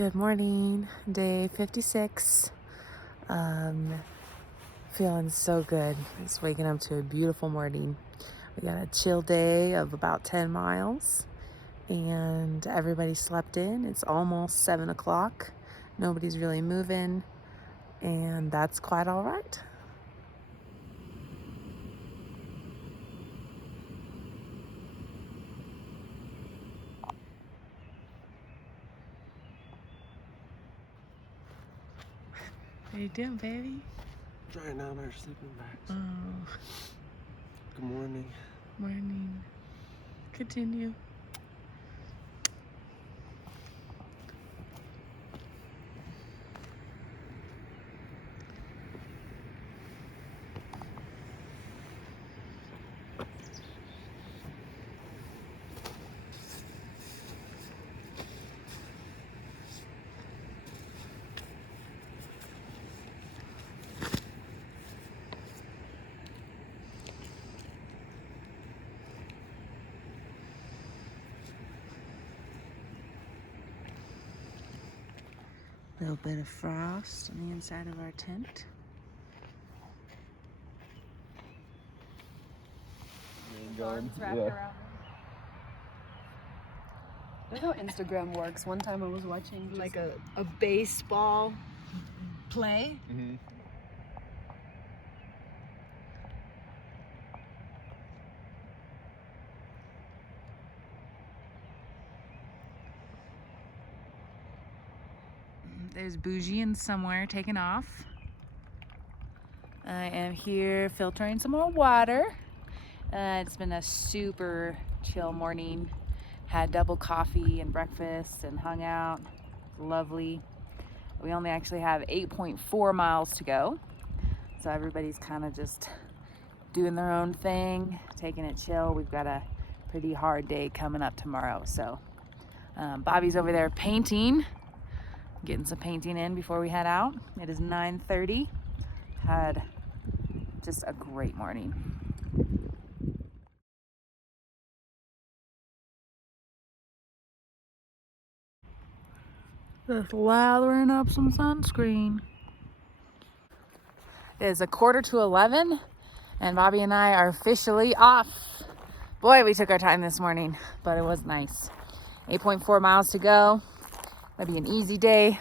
Good morning, day 56. Feeling so good. Just waking up to a beautiful morning. We got a chill day of about 10 miles and everybody slept in. It's almost 7 o'clock. Nobody's really moving, and that's quite all right. What are you doing, baby? Drying out our sleeping bags. Oh, Good morning. morning. Continue. A little bit of frost on the inside of our tent. Arms wrapped around them. That's how Instagram works. One time I was watching like a baseball play. Mm-hmm. There's Bougie in somewhere taking off. I am here filtering some more water. It's been a super chill morning. Had double coffee and breakfast and hung out. Lovely. We only actually have 8.4 miles to go. So everybody's kind of just doing their own thing, taking it chill. We've got a pretty hard day coming up tomorrow. So Bobby's over there painting. Getting some painting in before we head out. It is 9:30. Had just a great morning. Just lathering up some sunscreen. It is 10:45 and Bobby and I are officially off. Boy, we took our time this morning, but it was nice. 8.4 miles to go. That'd be an easy day.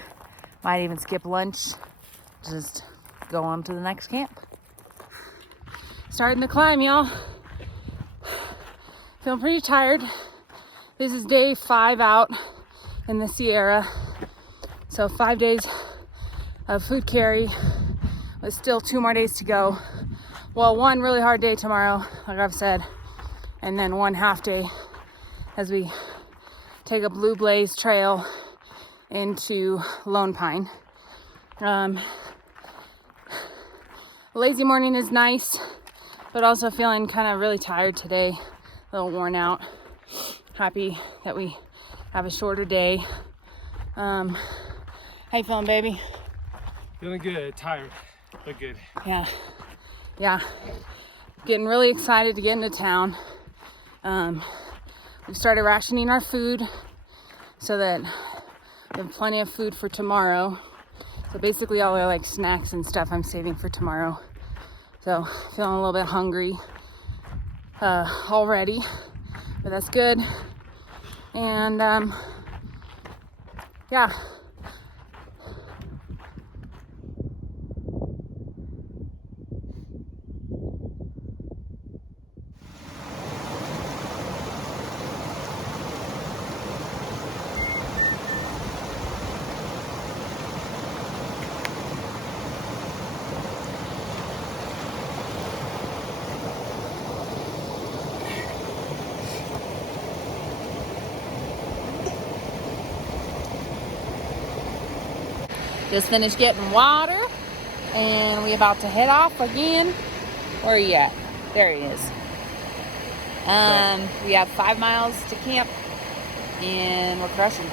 Might even skip lunch. Just go on to the next camp. Starting the climb, y'all. Feeling pretty tired. This is day 5 out in the Sierra. So 5 days of food carry with still 2 more days to go. Well, one really hard day tomorrow, like I've said, and then one half day as we take a Blue Blaze trail into Lone Pine. Lazy morning is nice, but also feeling kind of really tired today, a little worn out. Happy that we have a shorter day. How you feeling, baby? Feeling good, tired, but good. Yeah. Getting really excited to get into town. We've started rationing our food so that we have plenty of food for tomorrow. So basically all our snacks and stuff I'm saving for tomorrow. So feeling a little bit hungry already, but that's good. And yeah. Just finished getting water, and we about to head off again. Where are you at? There he is. We have 5 miles to camp, and we're crushing.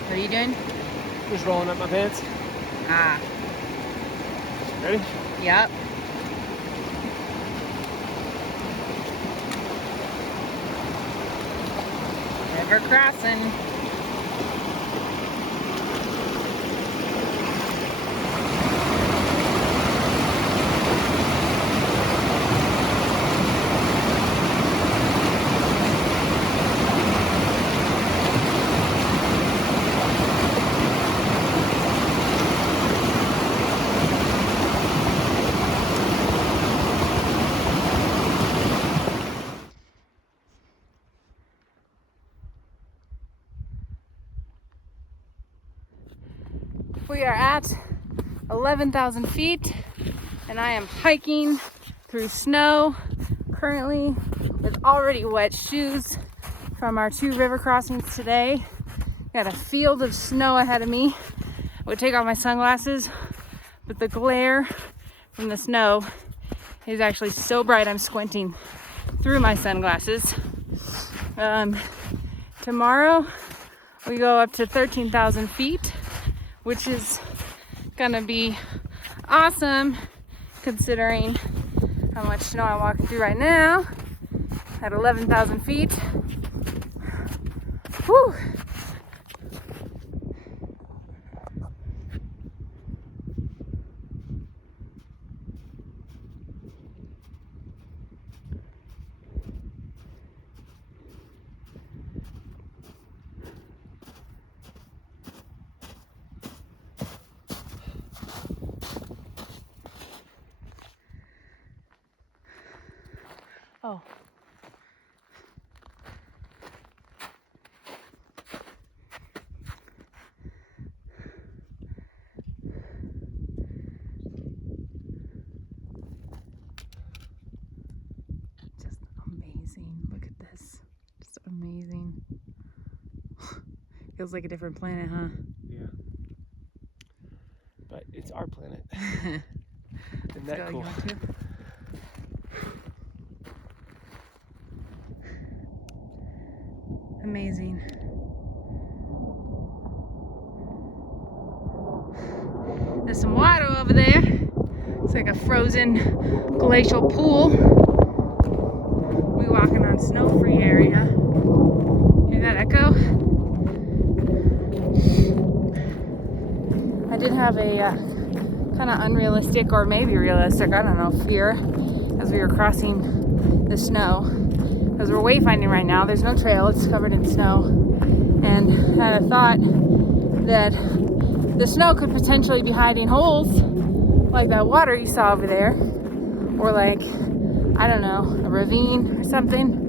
What are you doing? Just rolling up my pants. Ready? Yep. river crossing. We are at 11,000 feet and I am hiking through snow currently with already wet shoes from our 2 river crossings today. Got a field of snow ahead of me. I would take off my sunglasses, but the glare from the snow is actually so bright I'm squinting through my sunglasses. Tomorrow we go up to 13,000 feet, which is gonna be awesome considering how much snow I'm walking through right now at 11,000 feet. Whew. Oh. Just amazing. Look at this. Just amazing. Feels like a different planet, huh? Yeah. But it's our planet. Isn't Let's that go. cool? You want to? Amazing. There's some water over there. It's like a frozen glacial pool. We walking on snow-free area. Hear that echo? I did have a kind of unrealistic or maybe realistic, I don't know, fear as we were crossing the snow. Because we're wayfinding right now, there's no trail, it's covered in snow. And I had a thought that the snow could potentially be hiding holes like that water you saw over there, or like, I don't know, a ravine or something.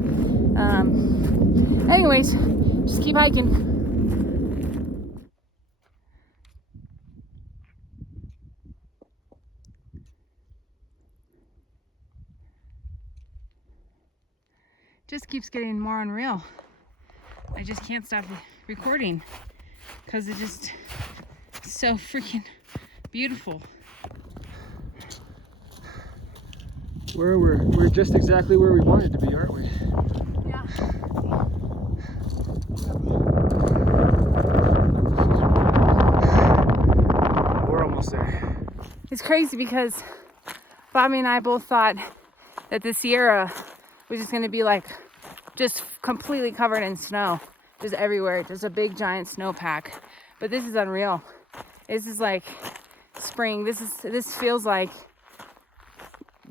Anyways, just keep hiking. Just keeps getting more unreal. I just can't stop recording because it's just so freaking beautiful. We're just exactly where we wanted to be, aren't we? Yeah. We're almost there. It's crazy because Bobby and I both thought that the Sierra was just gonna be like just completely covered in snow, just everywhere, just a big giant snowpack. But this is unreal. This is like spring. This feels like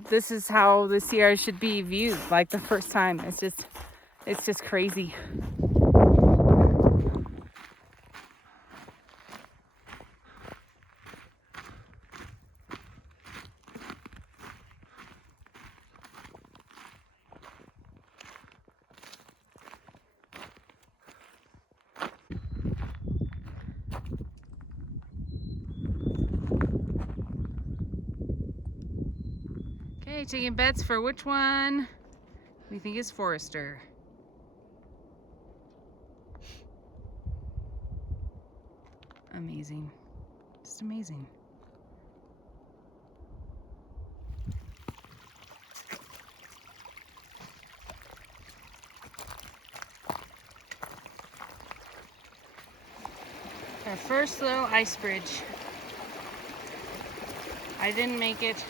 this is how the Sierra should be viewed, like the first time. It's just crazy. Okay, taking bets for which one we think is Forester. Amazing. Just amazing. Our first little ice bridge. I didn't make it.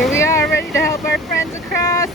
Here we are, ready to help our friends across.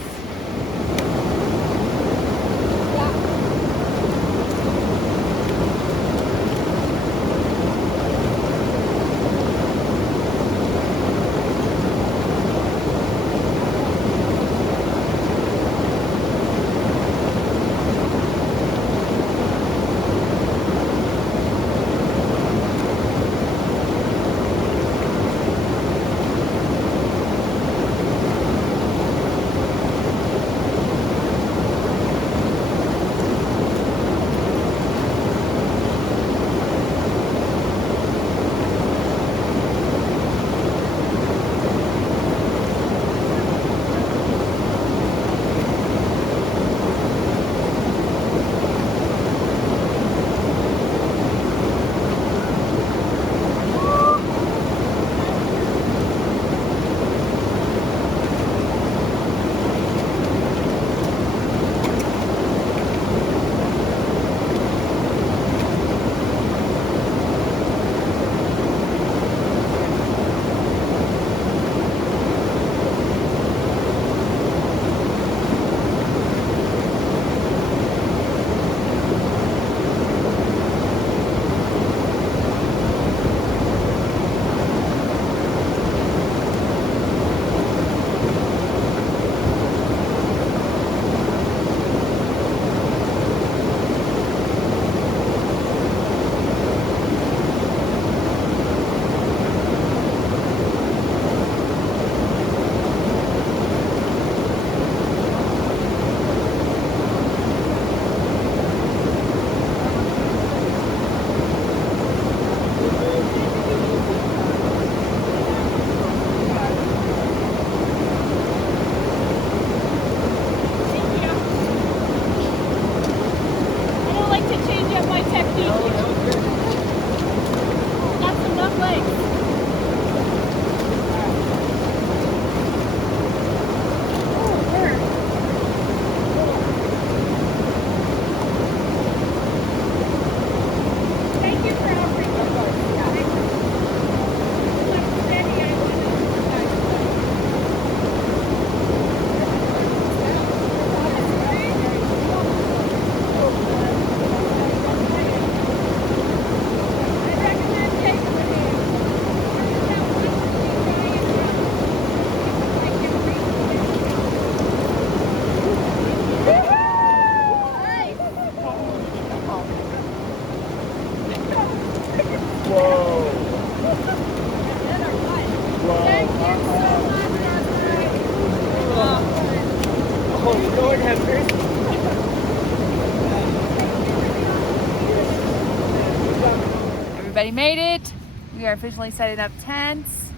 Everybody made it. We are officially setting up tents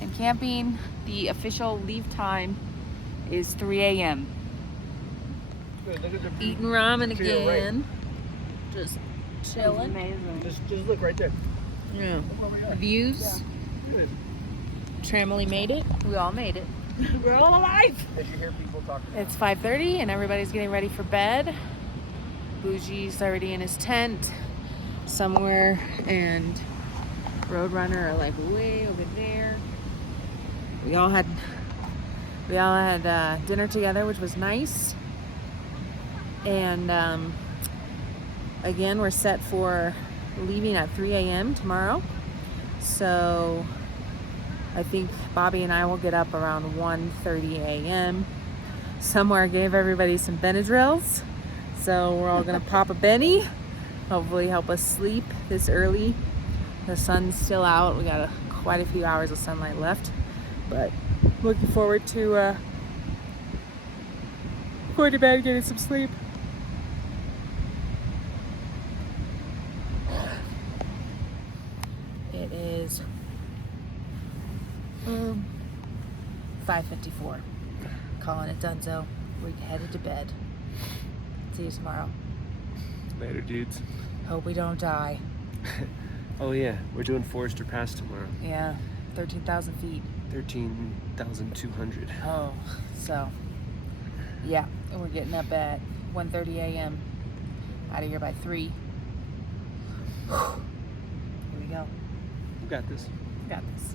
and camping. The official leave time is 3 a.m. Eating ramen again. Just chilling. Amazing. Just look right there. Yeah. Views. Tramily made it. We all made it. We're all alive. Did you hear people talking? It's 5:30 and everybody's getting ready for bed. Bougie's already in his tent somewhere, and Roadrunner are like way over there. We all had dinner together, which was nice. And again, we're set for leaving at 3 a.m. tomorrow. So I think Bobby and I will get up around 1:30 a.m. somewhere. Gave everybody some Benadryls. So we're all gonna pop a Benny. Hopefully help us sleep this early. The sun's still out. We got quite a few hours of sunlight left. But looking forward to going to bed and getting some sleep. It is 5:54. Calling it donezo. We're headed to bed. See you tomorrow. Later, dudes. Hope we don't die. Oh yeah, we're doing Forester Pass tomorrow. Yeah, 13,000 feet. 13,200. Oh, so yeah, and we're getting up at 1:30 a.m. Out of here by 3. Here we go. We got this. We got this.